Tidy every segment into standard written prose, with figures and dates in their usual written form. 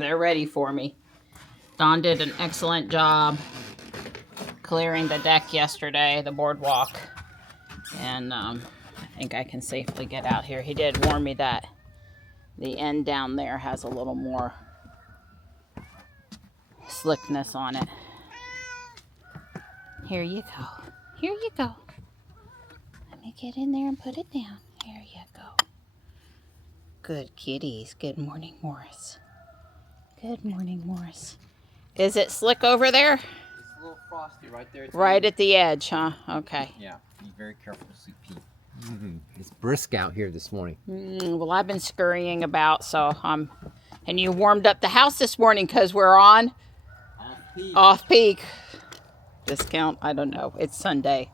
They're ready for me. Don did an excellent job clearing the deck yesterday, the boardwalk. And I think I can safely get out here. He did warn me that the end down there has a little more slickness on it. Here you go. Here you go. Let me get in there and put it down. Here you go. Good kitties. Good morning, Morris. Good morning, Morris. Is it slick over there? It's a little frosty right there. Right at the edge, huh? Okay. Yeah, be very careful, Sweet Pea. It's brisk out here this morning. Well, I've been scurrying about, so and you warmed up the house this morning because we're on off peak. Discount, I don't know. It's Sunday,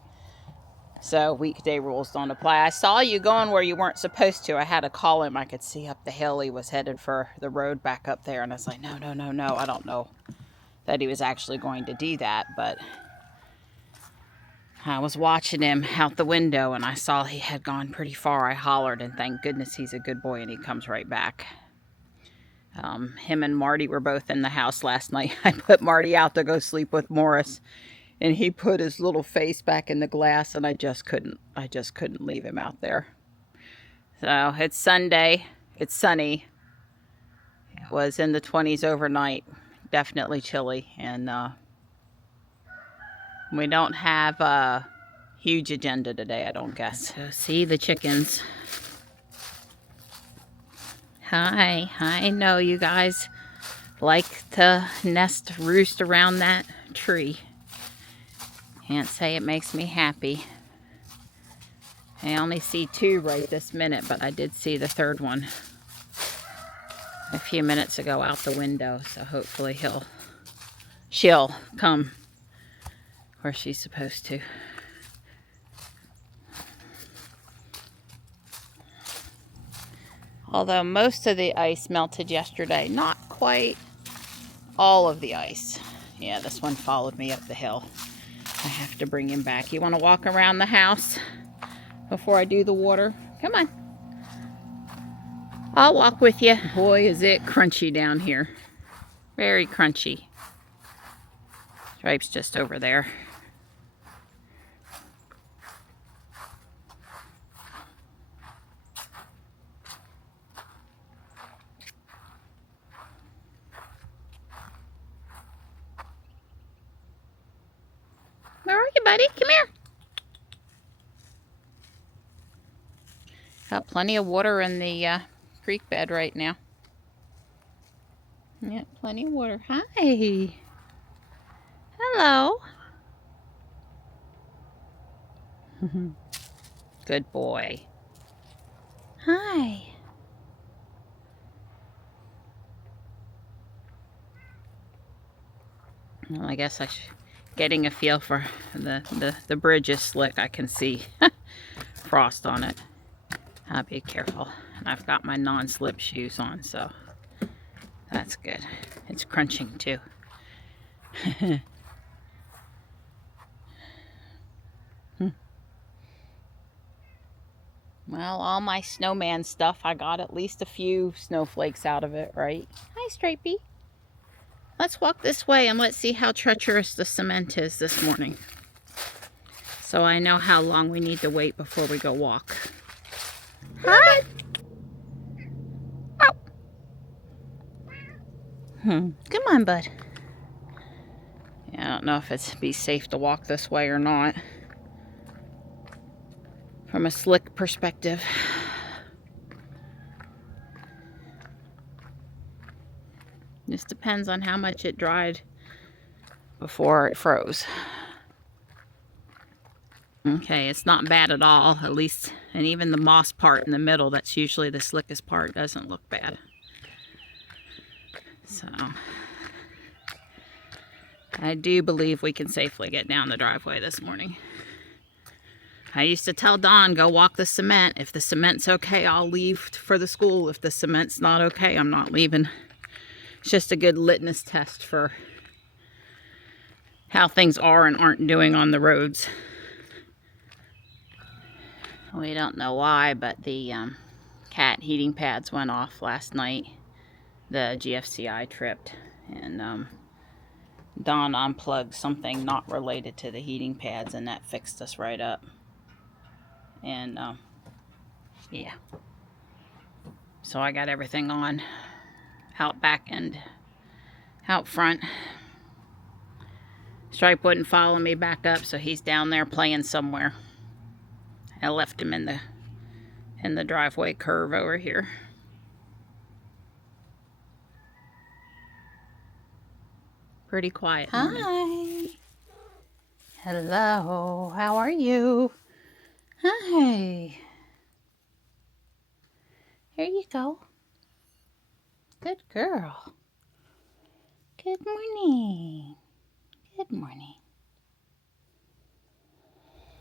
so weekday rules don't apply. I saw you going where you weren't supposed to. I had to call him. I could see up the hill he was headed for the road back up there, and I was like, no. I don't know that he was actually going to do that, but I was watching him out the window and I saw he had gone pretty far. I hollered, and thank goodness he's a good boy and he comes right back. Him and Marty were both in the house last night. I put Marty out to go sleep with Morris, and he put his little face back in the glass, and I just couldn't leave him out there. So it's Sunday. It's sunny. It was in the 20s overnight. Definitely chilly, and we don't have a huge agenda today, I don't guess. So see the chickens. Hi. I know you guys like to roost around that tree. Can't say it makes me happy. I only see 2 right this minute, but I did see the 3rd one a few minutes ago out the window, so hopefully she'll come where she's supposed to. Although most of the ice melted yesterday, not quite all of the ice. Yeah, this one followed me up the hill. I have to bring him back. You want to walk around the house before I do the water? Come on. I'll walk with you. Boy, is it crunchy down here. Very crunchy. Stripe's just over there. Where are you, buddy? Come here. Got plenty of water in the creek bed right now. Yeah, plenty of water. Hi. Hello. Good boy. Hi. Well, I guess I should. Getting a feel for the bridge is slick. I can see frost on it. I'll be careful. And I've got my non-slip shoes on, so that's good. It's crunching too. Well, all my snowman stuff, I got at least a few snowflakes out of it, right? Hi, Stripey. Let's walk this way and let's see how treacherous the cement is this morning. So I know how long we need to wait before we go walk. Hi. Oh. Come on, bud. Yeah, I don't know if it'd be safe to walk this way or not. From a slick perspective. Just depends on how much it dried before it froze. Okay, it's not bad at all, at least, and even the moss part in the middle, that's usually the slickest part, doesn't look bad. So, I do believe we can safely get down the driveway this morning. I used to tell Don, go walk the cement. If the cement's okay, I'll leave for the school. If the cement's not okay, I'm not leaving. It's just a good litmus test for how things are and aren't doing on the roads. We don't know why, but the cat heating pads went off last night. the GFCI tripped, and Don unplugged something not related to the heating pads, and that fixed us right up. And yeah, so I got everything on, out back and out front. Stripe wouldn't follow me back up, so he's down there playing somewhere. I left him in the driveway curve over here. Pretty quiet morning. Hi. Hello. How are you? Hi. Here you go. Good girl. Good morning. Good morning.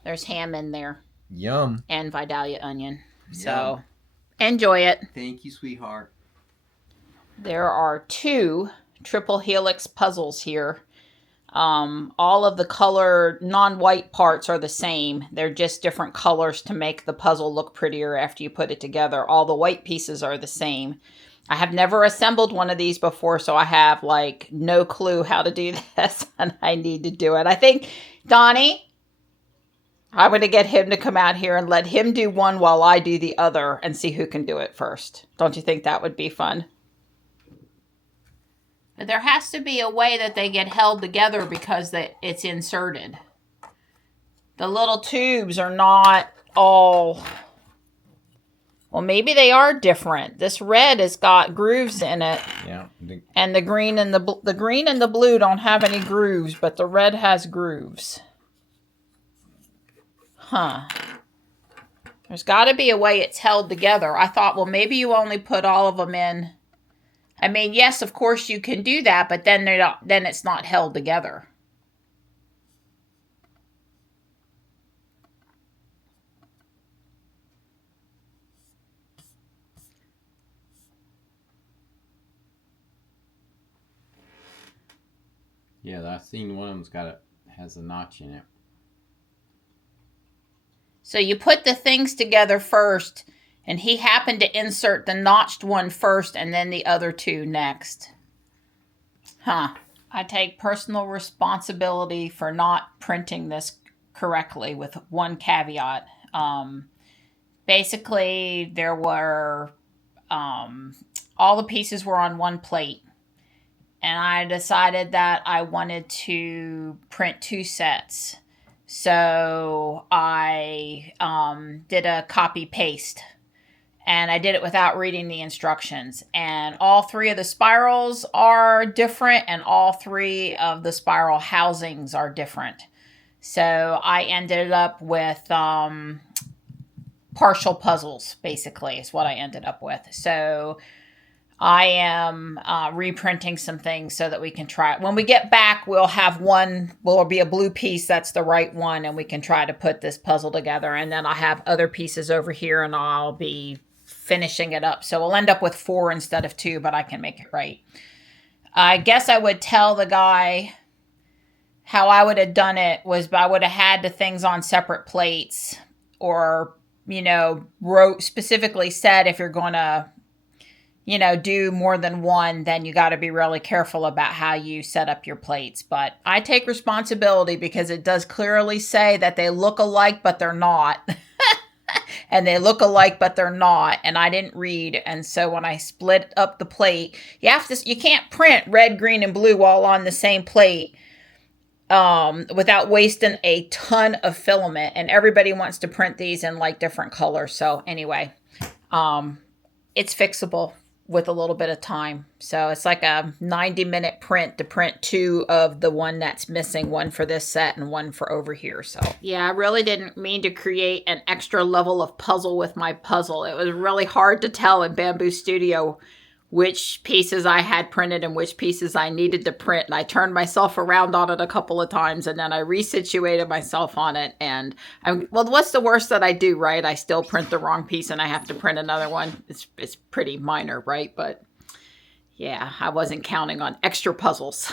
There's ham in there. Yum. And Vidalia onion. Yum. So enjoy it. Thank you, sweetheart. There are 2 triple helix puzzles here. All of the color non-white parts are the same. They're just different colors to make the puzzle look prettier after you put it together. All the white pieces are the same. I have never assembled one of these before, so I have like no clue how to do this, and I need to do it. I think, Donnie, I'm going to get him to come out here and let him do one while I do the other and see who can do it first. Don't you think that would be fun? But there has to be a way that they get held together because it's inserted. The little tubes are not all... Well, maybe they are different. This red has got grooves in it. Yeah. And the green and the green and the blue don't have any grooves, but the red has grooves. Huh. There's got to be a way it's held together. I thought, well, maybe you only put all of them in. I mean, yes, of course you can do that, but then it's not held together. Yeah, I've seen one of them's has a notch in it. So you put the things together first, and he happened to insert the notched one first and then the other 2 next. Huh. I take personal responsibility for not printing this correctly with one caveat. Basically, there were... all the pieces were on one plate. And I decided that I wanted to print 2 sets. So I did a copy paste, and I did it without reading the instructions. And all 3 of the spirals are different, and all 3 of the spiral housings are different. So I ended up with partial puzzles, basically, is what I ended up with. So I am reprinting some things so that we can try it. When we get back, we'll have one, will be a blue piece that's the right one, and we can try to put this puzzle together. And then I'll have other pieces over here, and I'll be finishing it up. So we'll end up with 4 instead of 2, but I can make it right. I guess I would tell the guy how I would have done it was I would have had the things on separate plates, or, wrote specifically said if you're going to do more than one, then you got to be really careful about how you set up your plates. But I take responsibility because it does clearly say that they look alike, but they're not. And they look alike, but they're not. And I didn't read. And so when I split up the plate, you can't print red, green, and blue all on the same plate without wasting a ton of filament. And everybody wants to print these in like different colors. So anyway, it's fixable with a little bit of time. So it's like a 90-minute print to print 2 of the one that's missing, one for this set and one for over here. So yeah, I really didn't mean to create an extra level of puzzle with my puzzle. It was really hard to tell in Bamboo Studio which pieces I had printed and which pieces I needed to print. And I turned myself around on it a couple of times, and then I resituated myself on it. And well, what's the worst that I do, right? I still print the wrong piece and I have to print another one. It's pretty minor, right? But yeah, I wasn't counting on extra puzzles.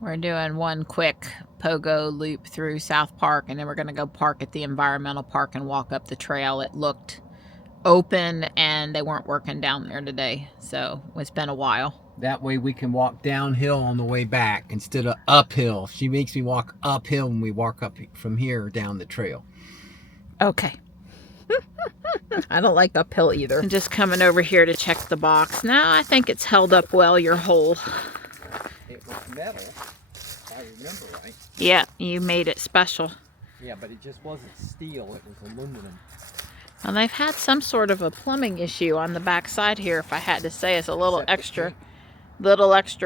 We're doing one quick pogo loop through South Park, and then we're going to go park at the environmental park and walk up the trail. It looked open and they weren't working down there today. So it's been a while. That way we can walk downhill on the way back instead of uphill. She makes me walk uphill when we walk up from here down the trail. Okay. I don't like uphill either. I'm just coming over here to check the box. No, I think it's held up well, your hole. It was metal, if I remember right. Yeah, you made it special. Yeah, but it just wasn't steel, it was aluminum. Well, they've had some sort of a plumbing issue on the back side here, if I had to say. It's a little extra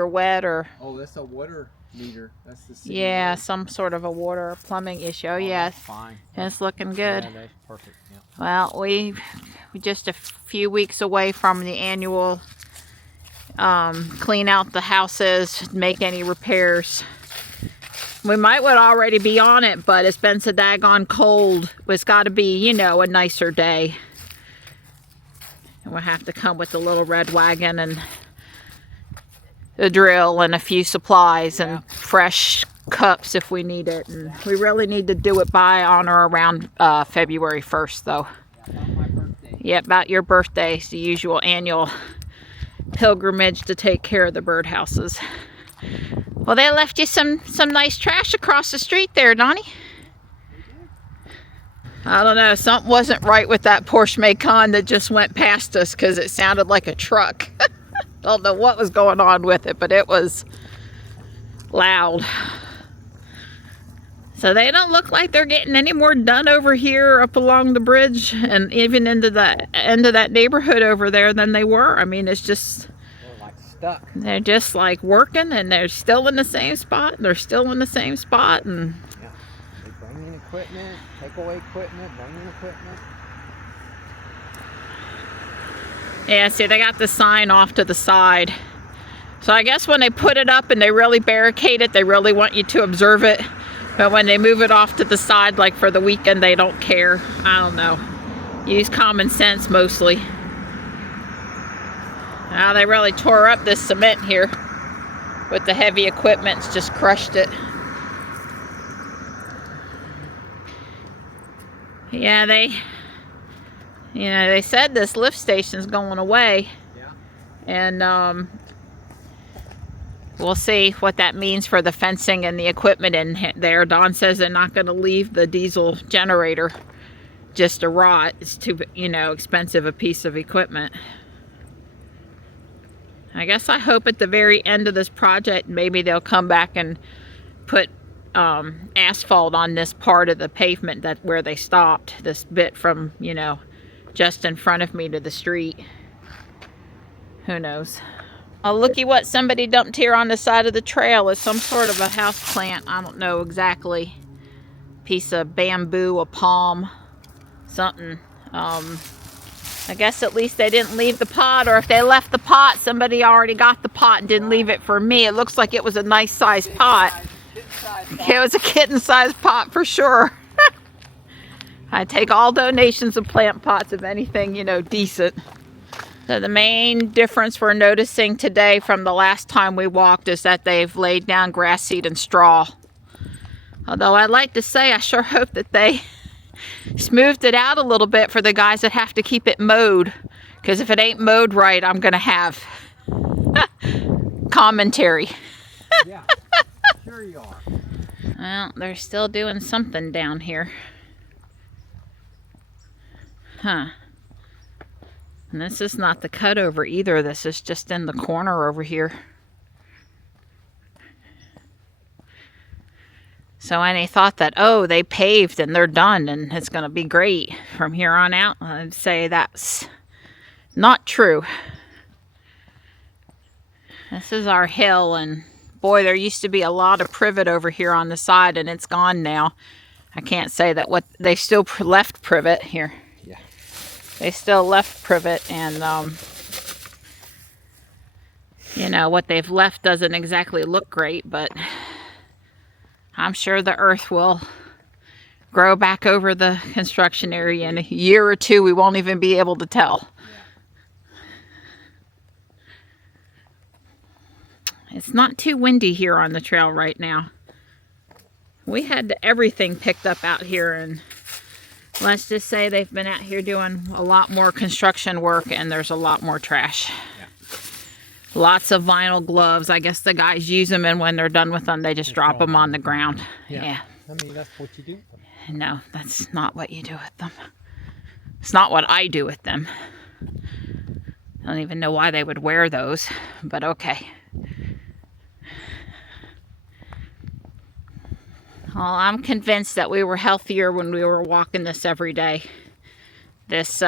wet or... Oh, that's a water meter. That's the city yeah, water. Some sort of a water or plumbing issue. Oh, yeah. That's fine. It's looking good. Yeah, that's perfect. Yeah. Well, we're just a few weeks away from the annual clean out the houses, make any repairs. We would already be on it, but it's been so daggone cold. It's got to be, you know, a nicer day. And we'll have to come with the little red wagon and a drill and a few supplies and fresh cups if we need it. And we really need to do it by on or around February 1st, though. Yeah, about my birthday. Yeah, about your birthday. It's the usual annual pilgrimage to take care of the birdhouses. Well, they left you some nice trash across the street there, Donnie. I don't know, something wasn't right with that Porsche Macan that just went past us because it sounded like a truck. Don't know what was going on with it, but it was loud. So they don't look like they're getting any more done over here up along the bridge and even into the end of that neighborhood over there than they were. I mean, it's just... stuck. They're just like working and they're still in the same spot and they're still in the same spot. And yeah. They bring in equipment, take away equipment, bring in equipment. yeah, see, they got the sign off to the side. So I guess when they put it up and they really barricade it, they really want you to observe it. But when they move it off to the side, like for the weekend, they don't care. I don't know. Use common sense mostly. Now they really tore up this cement here with the heavy equipment. It's just crushed it. Yeah, they said this lift station's going away. Yeah. And we'll see what that means for the fencing and the equipment in there. Don says they're not going to leave the diesel generator just to rot. It's too, expensive a piece of equipment. I guess I hope at the very end of this project, maybe they'll come back and put asphalt on this part of the pavement where they stopped. This bit from, just in front of me to the street. Who knows? Oh, looky what somebody dumped here on the side of the trail. It's some sort of a house plant. I don't know exactly. Piece of bamboo, a palm, something. I guess at least they didn't leave the pot, or if they left the pot, somebody already got the pot and didn't leave it for me. It looks like it was a nice sized pot. It was a kitten sized pot for sure. I take all donations of plant pots of anything, decent. So the main difference we're noticing today from the last time we walked is that they've laid down grass seed and straw. Although I'd like to say I sure hope that they smoothed it out a little bit for the guys that have to keep it mowed, because if it ain't mowed right, I'm gonna have commentary. Yeah, sure you are. Well, they're still doing something down here. Huh. And this is not the cutover either. This is just in the corner over here. So any thought that, oh, they paved and they're done and it's going to be great from here on out, I'd say that's not true. This is our hill, and boy, there used to be a lot of privet over here on the side, and it's gone now. I can't say that what they still left privet here. Yeah. They still left privet, and what they've left doesn't exactly look great, but I'm sure the earth will grow back over the construction area in a year or two. We won't even be able to tell. Yeah. It's not too windy here on the trail right now. We had everything picked up out here, and Let's just say they've been out here doing a lot more construction work, and there's a lot more trash. Yeah. Lots of vinyl gloves. I guess the guys use them, and when they're done with them, they just drop them on the ground. Yeah. I mean, that's what you do with them. No, that's not what you do with them. It's not what I do with them. I don't even know why they would wear those, but okay. Well, I'm convinced that we were healthier when we were walking this every day. This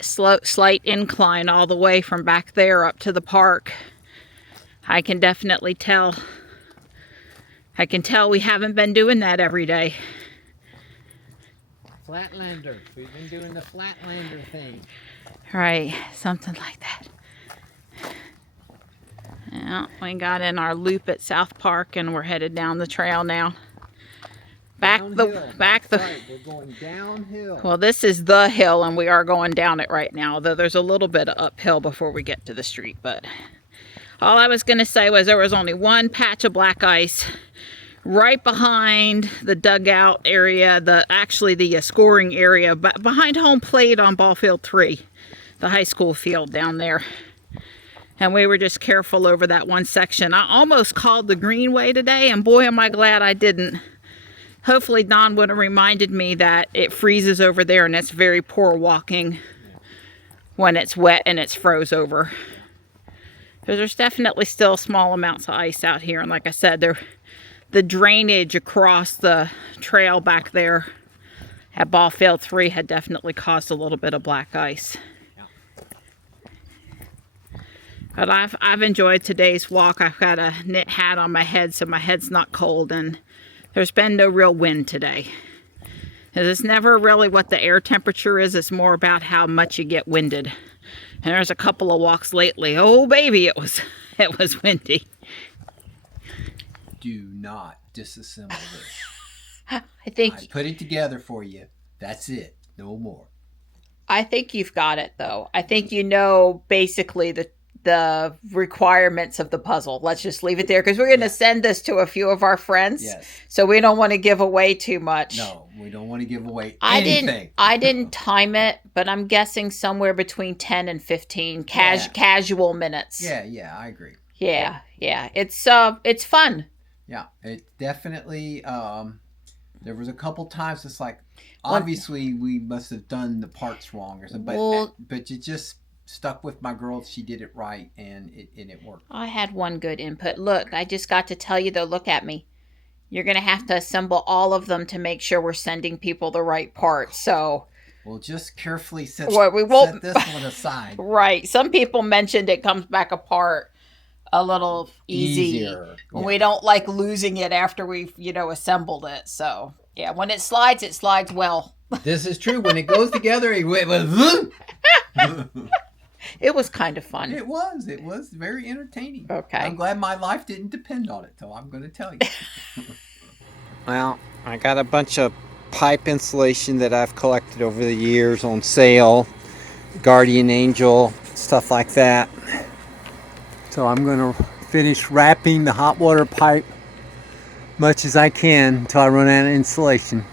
slight incline all the way from back there up to the park. I can definitely tell. I can tell we haven't been doing that every day. Flatlander. We've been doing the Flatlander thing. Right, something like that. Yeah, we got in our loop at South Park and we're headed down the trail now. Back the right, we're going downhill. Well, this is the hill and we are going down it right now, though there's a little bit of uphill before we get to the street. But all I was going to say was there was only one patch of black ice right behind the dugout area, actually the scoring area, but behind home plate on ball field 3, the high school field down there. And we were just careful over that one section. I almost called the greenway today, and boy, am I glad I didn't. Hopefully Don would have reminded me that it freezes over there and it's very poor walking when it's wet and it's froze over. Because there's definitely still small amounts of ice out here. And like I said, the drainage across the trail back there at ball field 3 had definitely caused a little bit of black ice. But I've enjoyed today's walk. I've got a knit hat on my head so my head's not cold, and there's been no real wind today. It's never really what the air temperature is. It's more about how much you get winded. And there's a couple of walks lately. Oh baby, it was windy. Do not disassemble this. I put it together for you. That's it. No more. I think you've got it though. I think you know basically the requirements of the puzzle. Let's just leave it there because we're going to send this to a few of our friends. Yes. So we don't want to give away too much. No, we don't want to give away anything. I didn't time it, but I'm guessing somewhere between 10 and 15 casual minutes. Yeah, I agree. Yeah. It's fun. Yeah, it definitely, there was a couple times it's like, obviously we must have done the parts wrong or something, but you just stuck with my girl. She did it right, and it worked. I had one good input. Look, I just got to tell you, though, look at me. You're going to have to assemble all of them to make sure we're sending people the right parts. So we'll just carefully set this one aside. Right. Some people mentioned it comes back apart a little easier. Yeah. We don't like losing it after we've, assembled it. So, yeah, when it slides well. This is true. When it goes together, it was... It was kind of fun. It was. It was very entertaining. Okay. I'm glad my life didn't depend on it, though. I'm going to tell you. Well, I got a bunch of pipe insulation that I've collected over the years on sale. Guardian Angel, stuff like that. So I'm going to finish wrapping the hot water pipe much as I can until I run out of insulation.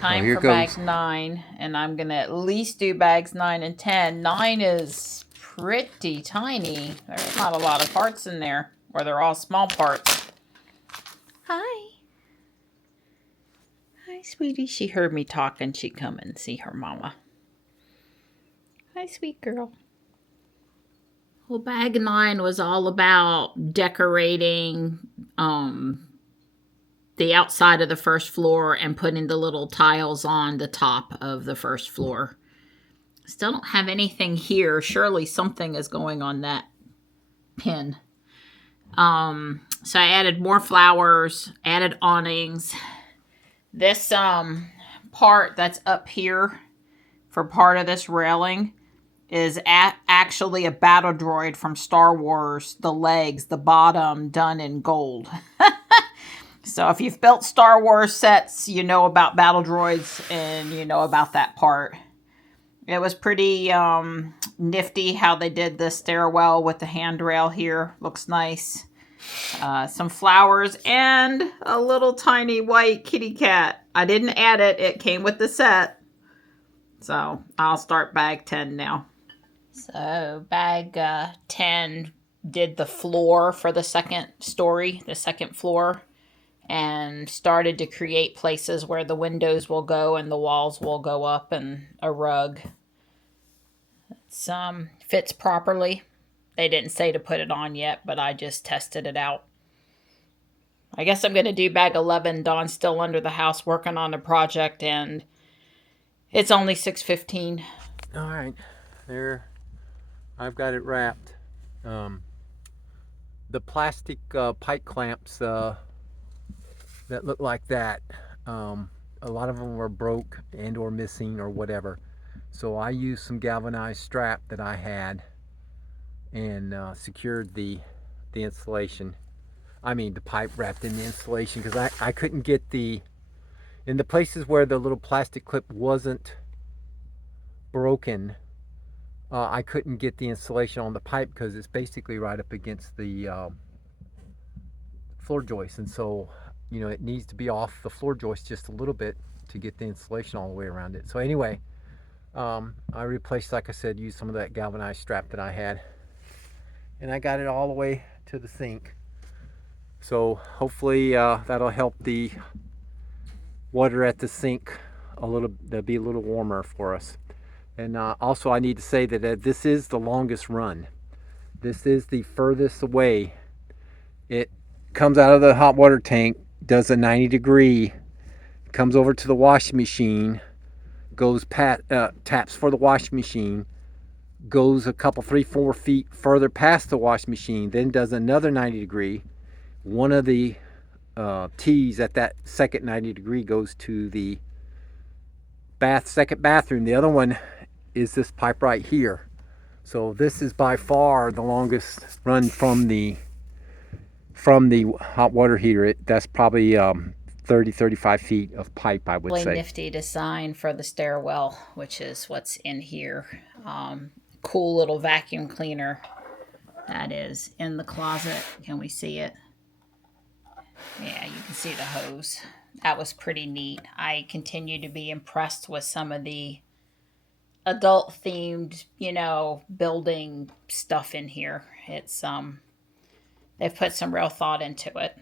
Time for bag 9, and I'm going to at least do bags 9 and 10. 9 is pretty tiny. There's not a lot of parts in there, or they're all small parts. Hi. Hi, sweetie. She heard me talking. She'd come and see her mama. Hi, sweet girl. Well, bag 9 was all about decorating the outside of the first floor and putting the little tiles on the top of the first floor. Still don't have anything here. Surely something is going on that pin. So I added more flowers, added awnings. This part that's up here for part of this railing is actually a battle droid from Star Wars. The legs, the bottom, done in gold. So if you've built Star Wars sets, you know about battle droids and you know about that part. It was pretty nifty how they did the stairwell with the handrail here. Looks nice. Some flowers and a little tiny white kitty cat. I didn't add it. It came with the set. So I'll start bag 10 now. So bag 10 did the floor for the second story, the second floor, and started to create places where the windows will go and the walls will go up, and a rug. It's fits properly. They didn't say to put it on yet, but I just tested it out. I guess I'm going to do bag 11. Dawn's still under the house working on the project, and it's only 6:15. All right, there, I've got it wrapped. The plastic pipe clamps that look like that, a lot of them were broke and or missing or whatever. So I used some galvanized strap that I had and secured the insulation. I mean the pipe wrapped in the insulation, because I couldn't get in the places where the little plastic clip wasn't broken, I couldn't get the insulation on the pipe because it's basically right up against the floor joist, and so it needs to be off the floor joist just a little bit to get the insulation all the way around it. So anyway, I replaced, like I said, used some of that galvanized strap that I had, and I got it all the way to the sink. So hopefully that'll help the water at the sink that'll be a little warmer for us. And also I need to say that this is the longest run. This is the furthest away. It comes out of the hot water tank, does a 90-degree, comes over to the washing machine, goes taps for the washing machine, goes a couple 3-4 feet further past the washing machine, then does another 90-degree. One of the T's at that second 90-degree goes to the second bathroom. The other one is this pipe right here. So this is by far the longest run from the hot water heater. That's probably 30-35 feet of pipe, I would say. Really nifty design for the stairwell, which is what's in here. Cool little vacuum cleaner that is in the closet. Can we see it? Yeah, you can see the hose. That was pretty neat. I continue to be impressed with some of the adult themed, building stuff in here. It's they've put some real thought into it.